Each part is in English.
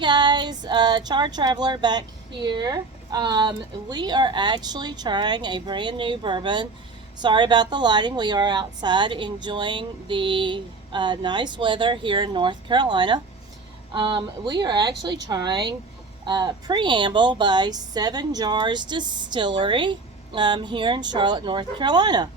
Hi guys, Char Traveler back here. We are actually trying a brand new bourbon. Sorry about the lighting. We are outside enjoying the nice weather here in North Carolina. We are actually trying Preamble by 7 Jars Distillery here in Charlotte, North Carolina.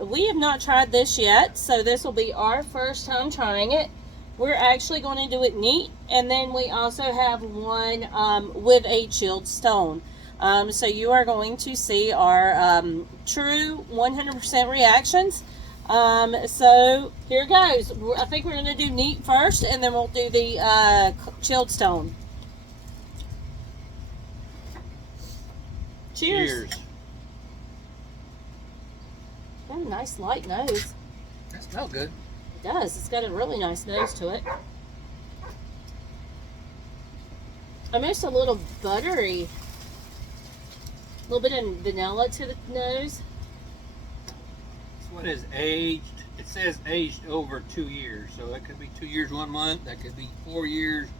We have not tried this yet, so this will be our first time trying it. We're actually going to do it neat, and then we also have one with a chilled stone. So you are going to see our true 100% reactions. So here goes. I think we're going to do neat first, and then we'll do the chilled stone. Cheers. Got a nice light nose. That smells good. It does. It's got a really nice nose to it. Almost a little buttery. A little bit of vanilla to the nose. This one is aged. It says aged over 2 years. So that could be 2 years, 1 month. That could be 4 years,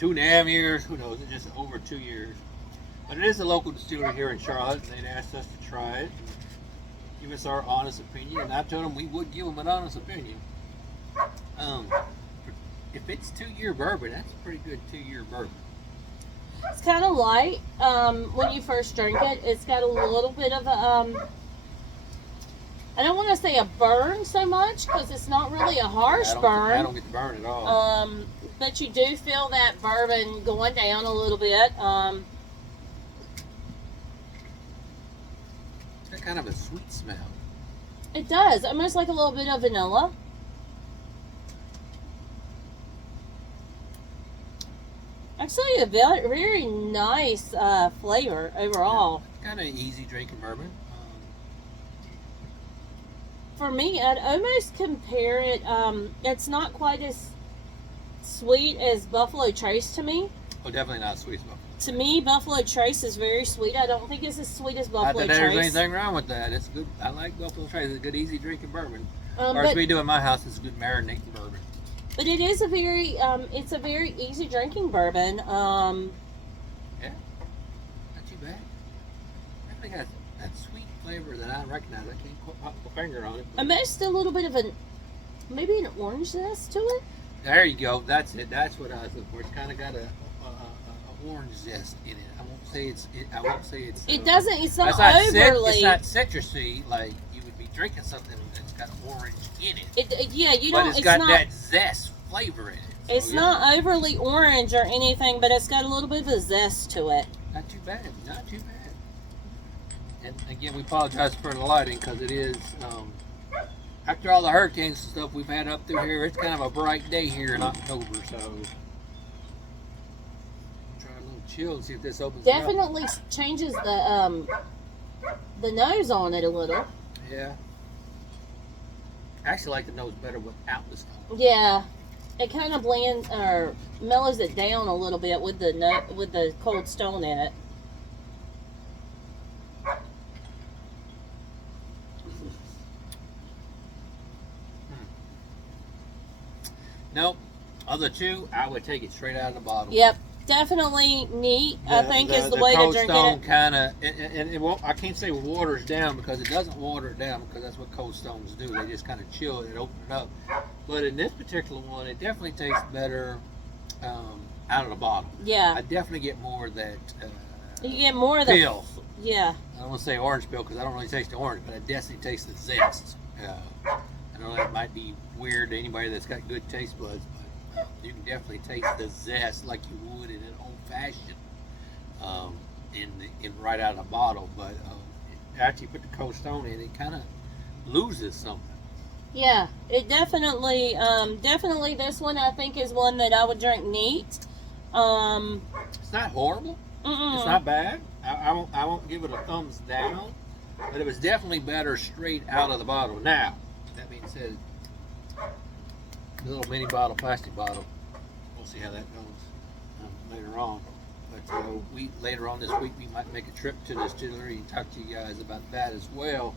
2.5 years. Who knows? It's just over 2 years. But it is a local distillery here in Charlotte. They'd asked us to try it. Give us our honest opinion. And I told them we would give them an honest opinion. If it's 2-year bourbon, that's a pretty good 2-year bourbon. It's kind of light when you first drink it. It's got a little bit of a, I don't want to say a burn so much because it's not really a harsh burn. I don't get the burn at all. But you do feel that bourbon going down a little bit. It's got kind of a sweet smell. It does, almost like a little bit of vanilla. Actually, a very, very nice flavor overall. Yeah, kind of easy drinking bourbon. For me, I'd almost compare it. It's not quite as sweet as Buffalo Trace to me. Oh, definitely not sweet as Buffalo. To me, Buffalo Trace is very sweet. I don't think it's as sweet as Buffalo Not that there's Trace. anything wrong with that. It's good. I like Buffalo Trace. It's a good, easy drinking bourbon. Or But as we do in my house, it's a good marinating bourbon. it is a very, it's a very easy drinking bourbon. Yeah, not too bad. Definitely got that sweet flavor that I recognize. I can't put my finger on it. Almost a little bit of maybe an orange zest to it. There you go. That's it. That's what I was looking for. It's kind of got a orange zest in it. I won't say it's. I won't say it's. It doesn't. It's not it's overly. It's not citrusy like you would be drinking something that's got orange in it. Yeah, you But don't. it's It's got not. that zest flavor in it. So, It's yeah, not overly orange or anything, but it's got a little bit of a zest to it. Not too bad. Not too bad. And again, we apologize for the lighting because it is. After all the hurricanes and stuff we've had up through here, it's kind of a bright day here in October, so try a little chill and see if this opens Definitely changes the nose on it a little. up. Yeah. I actually like the nose better without the stone. Yeah, it kind of blends or mellows it down a little bit with the cold stone in it. Nope. Of the two, I would take it straight out of the bottle. Yep, definitely neat. I think is the way to cold drink stone it. kind of, and it won't, I can't say waters down because it doesn't water it down because that's what cold stones do. They just kind of chill it and open it up. But in this particular one, it definitely tastes better out of the bottle. Yeah, I definitely get more of that. you get more of the peel. Yeah, I don't want to say orange peel because I don't really taste the orange, but I definitely taste the zest. I know that might be weird to anybody that's got good taste buds, but you can definitely taste the zest like you would in an old fashioned, in right out of the bottle. But after you put the cold stone in, it kind of loses something. yeah. It definitely, definitely this one I think is one that I would drink neat. It's not horrible. It's not bad. I won't give it a thumbs down, but it was definitely better straight out of the bottle. Now, that being said, the little mini bottle, plastic bottle, we'll see how that goes later on. But we later on this week we might make a trip to the distillery and talk to you guys about that as well.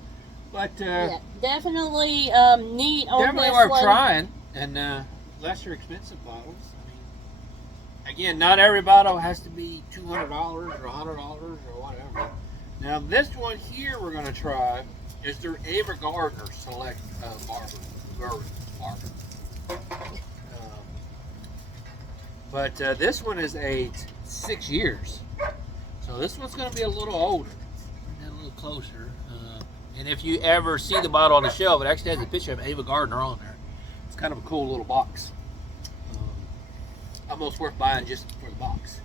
But yeah, definitely neat on definitely this worth one. trying, and lesser expensive bottles. I mean, Again, not every bottle has to be $200 or $100 or whatever. Now this one here we're going to try is their Ava Gardner Select Bourbon. But this one is aged 6 years. So this one's going to be a little older. Bring that a little closer. And if you ever see the bottle on the shelf, it actually has a picture of Ava Gardner on there. It's kind of a cool little box. Almost worth buying just for the box.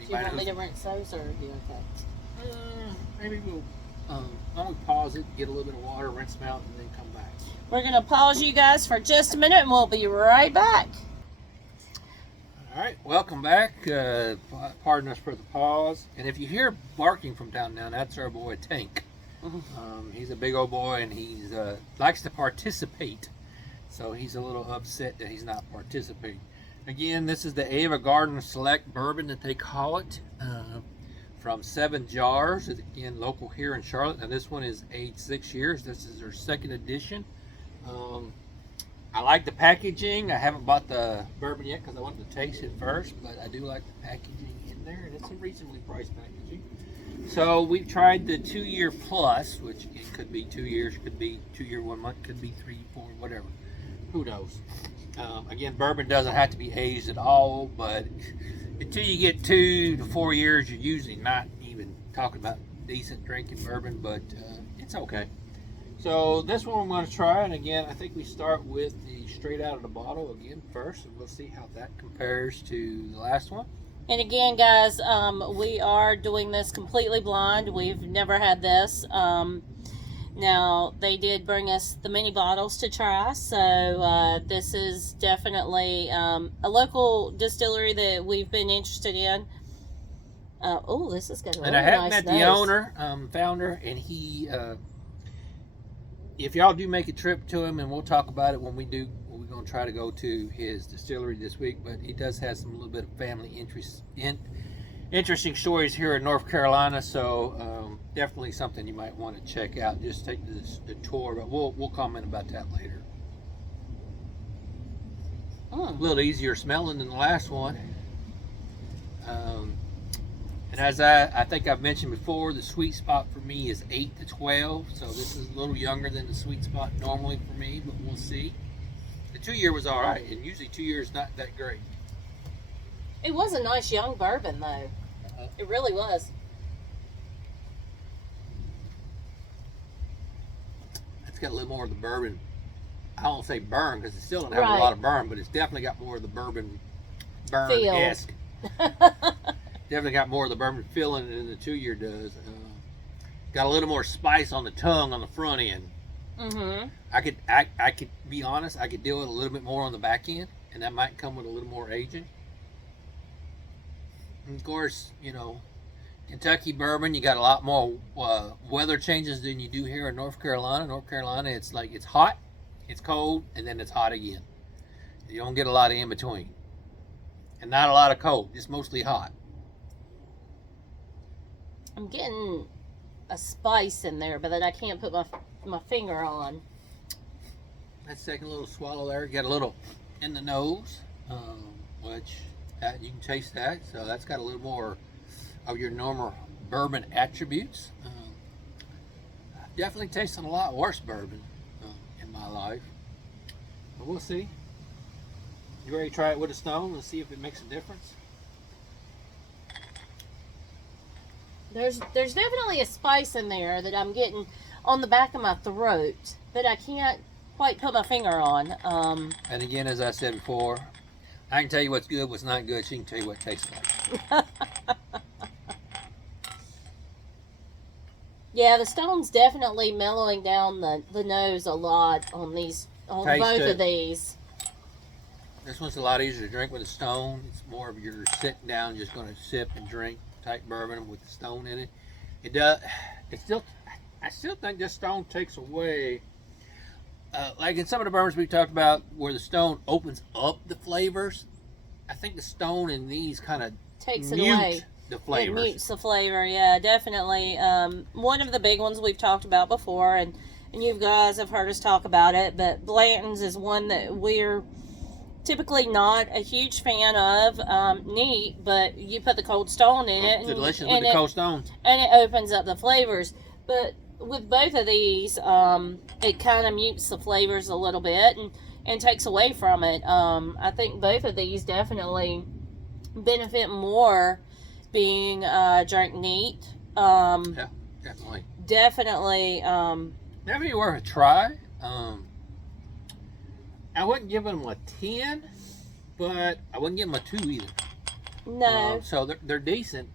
Do you want me to rinse those, or are you okay? Maybe we'll why don't we pause it, get a little bit of water, rinse them out, and then come back. We're going to pause you guys for just a minute, and we'll be right back. All right, welcome back. Pardon us for the pause. And if you hear barking from down there, that's our boy Tank. He's a big old boy, and he likes to participate. So he's a little upset that he's not participating. Again, this is the Ava Gardner Select Bourbon that they call it, from 7 jars. It's, again, local here in Charlotte. Now this one is aged 6 years. This is their second edition. I like the packaging. I haven't bought the bourbon yet because I wanted to taste it first, but I do like the packaging in there, and it's a reasonably priced packaging. So we've tried the 2-year plus, which it could be 2 years, could be 2 year 1 month, could be 3, 4, whatever. Who knows? Again, bourbon doesn't have to be aged at all, but until you get 2 to 4 years, you're usually not even talking about decent drinking bourbon, but it's okay. So this one I'm going to try, and again, I think we start with the straight out of the bottle again first, and we'll see how that compares to the last one. And again, guys, we are doing this completely blind. We've never had this. Now, they did bring us the mini bottles to try, so this is definitely a local distillery that we've been interested in. Oh, this has got a really nice nose. And I have met the owner, founder, and he, if y'all do make a trip to him, and we'll talk about it when we do, we're going to try to go to his distillery this week, but he does have some little bit of family interesting stories here in North Carolina, so definitely something you might want to check out. Just take the tour, but we'll comment about that later. A little easier smelling than the last one. And as I think I've mentioned before, the sweet spot for me is 8 to 12, so this is a little younger than the sweet spot normally for me, but we'll see. The 2 year was all right, and usually 2 years not that great. It was a nice young bourbon, though. It really was. It's got a little more of the bourbon. I don't say burn because it still doesn't have a lot of burn, but it's definitely got more of the bourbon burn-esque. Definitely got more of the bourbon feeling than the 2 year does. Got a little more spice on the tongue on the front end. I could be honest, I could deal with a little bit more on the back end, and that might come with a little more aging. And of course, you know, Kentucky bourbon, you got a lot more weather changes than you do here in North Carolina. North Carolina, it's like it's hot, it's cold, and then it's hot again. You don't get a lot of in between, and not a lot of cold. It's mostly hot. I'm getting a spice in there, but that I can't put my finger on. Let's take a little swallow there. Get a little in the nose, which you can taste that. So that's got a little more of your normal bourbon attributes. I've definitely tasted a lot worse bourbon in my life, but we'll see. You ready to try it with a stone and see if it makes a difference? There's definitely a spice in there that I'm getting on the back of my throat that I can't quite put my finger on. And again, as I said before, I can tell you what's good, what's not good. She can tell you what it tastes like. Yeah, the stone's definitely mellowing down the nose a lot on both of these. This one's a lot easier to drink with a stone. It's more of your sitting down, just going to sip and drink type bourbon with the stone in it. It does. I still think this stone takes away, like in some of the bourbons we talked about, where the stone opens up the flavors. I think the stone in these kind of takes it away. The flavors. It mutes the flavor. Yeah, definitely. One of the big ones we've talked about before, and you guys have heard us talk about it. But Blanton's is one that we're typically not a huge fan of neat, but you put the Cold Stone in it, It's delicious with the Cold Stone, and it opens up the flavors. But with both of these, it kind of mutes the flavors a little bit and takes away from it. I think both of these definitely benefit more being drank neat. yeah, definitely. Definitely. Definitely worth a try. I wouldn't give them a 10, but I wouldn't give them a 2 either. No. So they're decent.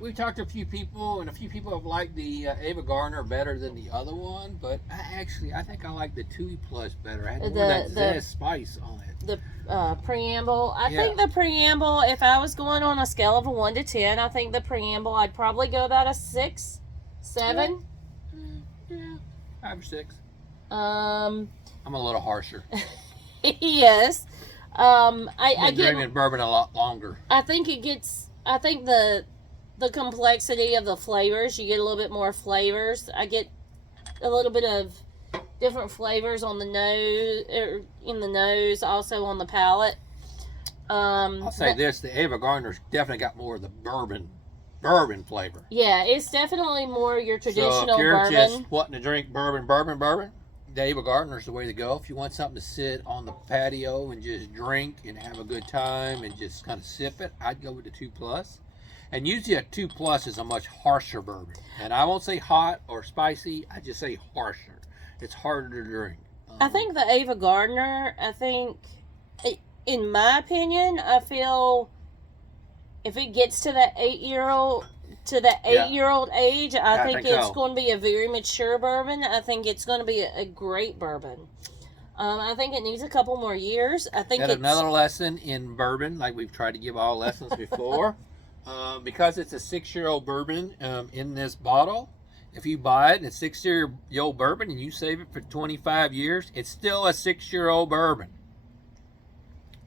We've talked to a few people, and a few people have liked the Ava Gardner better than the other one. But I think I like the 2 Plus better. I had more of that zest spice on it. The preamble. I think the preamble, if I was going on a scale of a 1 to 10, I think the preamble, I'd probably go about a 6, 7. Yeah, 5 or 6. I'm a little harsher. Yes. I get drinking bourbon a lot longer. I think the complexity of the flavors, you get a little bit more flavors. I get a little bit of different flavors on the nose, in the nose, also on the palate. I'll say this: the Ava Gardner's definitely got more of the bourbon flavor. Yeah, it's definitely more your traditional bourbon. So if you're just wanting to drink bourbon, the Ava Gardner's the way to go. If you want something to sit on the patio and just drink and have a good time and just kind of sip it, I'd go with the 2 Plus. And usually a 2 Plus is a much harsher bourbon. And I won't say hot or spicy, I just say harsher. It's harder to drink. I think the Ava Gardner, in my opinion, I feel if it gets to that 8-year-old age, I think it's going to be a very mature bourbon. I think it's going to be a great bourbon. I think it needs a couple more years. I think it's another lesson in bourbon, like we've tried to give all lessons before. Because it's a 6-year-old bourbon in this bottle, if you buy it and it's 6-year-old bourbon and you save it for 25 years, it's still a 6-year-old bourbon.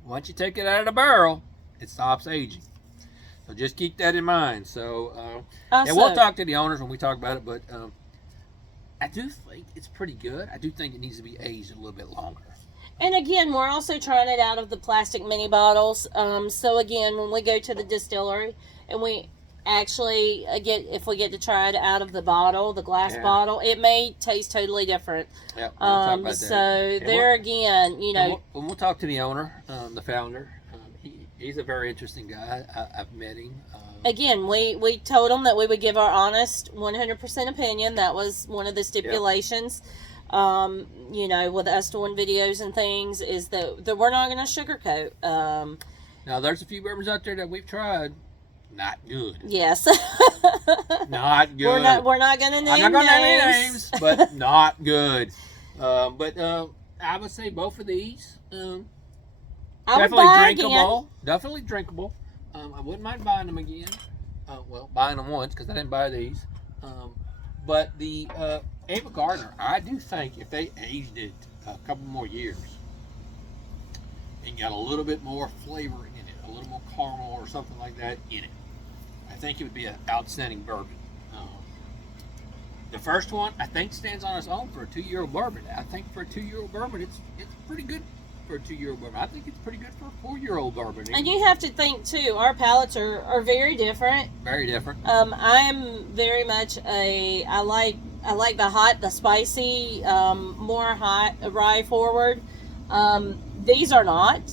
Once you take it out of the barrel, it stops aging. So just keep that in mind. So, and we'll talk to the owners when we talk about it, but I do think it's pretty good. I do think it needs to be aged a little bit longer. And again, we're also trying it out of the plastic mini bottles. So again, when we go to the distillery and we actually if we get to try it out of the bottle, the glass bottle, it may taste totally different. Yeah, we'll talk about that. So there again, we'll talk to the owner, the founder. He's a very interesting guy. I've met him. Again, we told him that we would give our honest 100% opinion. That was one of the stipulations. With us doing videos and things, is that we're not going to sugarcoat. Now, there's a few bourbons out there that we've tried. Not good. Yes. Not good. We're not going to name names. I'm not going to name any names, but not good. I would say both of these. Definitely drinkable. Definitely drinkable. I wouldn't mind buying them again. Buying them once because I didn't buy these. But the Ava Gardner, I do think if they aged it a couple more years and got a little bit more flavor in it, a little more caramel or something like that in it, I think it would be an outstanding bourbon. The first one, I think, stands on its own for a 2-year-old bourbon. I think for a 2-year-old bourbon, it's pretty good. For a 2-year-old bourbon, I think it's pretty good for a 4-year-old bourbon. And you have to think too, our palates are very different. Very different. I am very much I like the hot, the spicy, more hot, rye forward. These are not,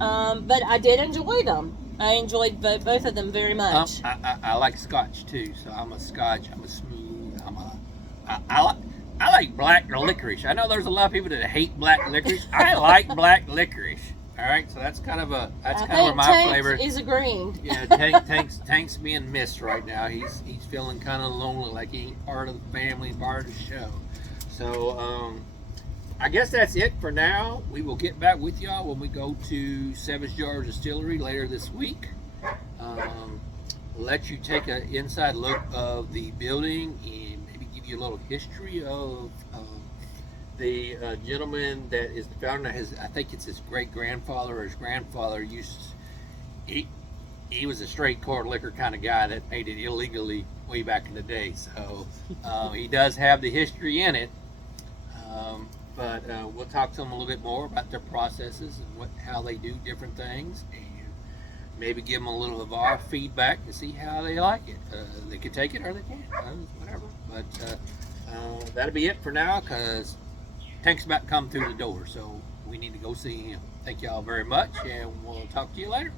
but I did enjoy them. I enjoyed both of them very much. I like Scotch too, so I'm a Scotch. I'm a smooth. I like black licorice. I know there's a lot of people that hate black licorice. I like black licorice. All right, so that's kind of where my flavor is agreeing. Yeah, Tank's being missed right now. He's feeling kind of lonely, like he ain't part of the family, part of the show. So I guess that's it for now. We will get back with y'all when we go to Savage Jar Distillery later this week. Let you take an inside look of the building and maybe give you a little history of the gentleman that is the founder. I think it's his great-grandfather or his grandfather he was a straight core liquor kind of guy that made it illegally way back in the day. So he does have the history in it. but we'll talk to them a little bit more about their processes and how they do different things, and maybe give them a little of our feedback to see how they like it. They can take it or they can't, whatever. But that'll be it for now, because Tank's about to come through the door, so we need to go see him. Thank y'all very much, and we'll talk to you later.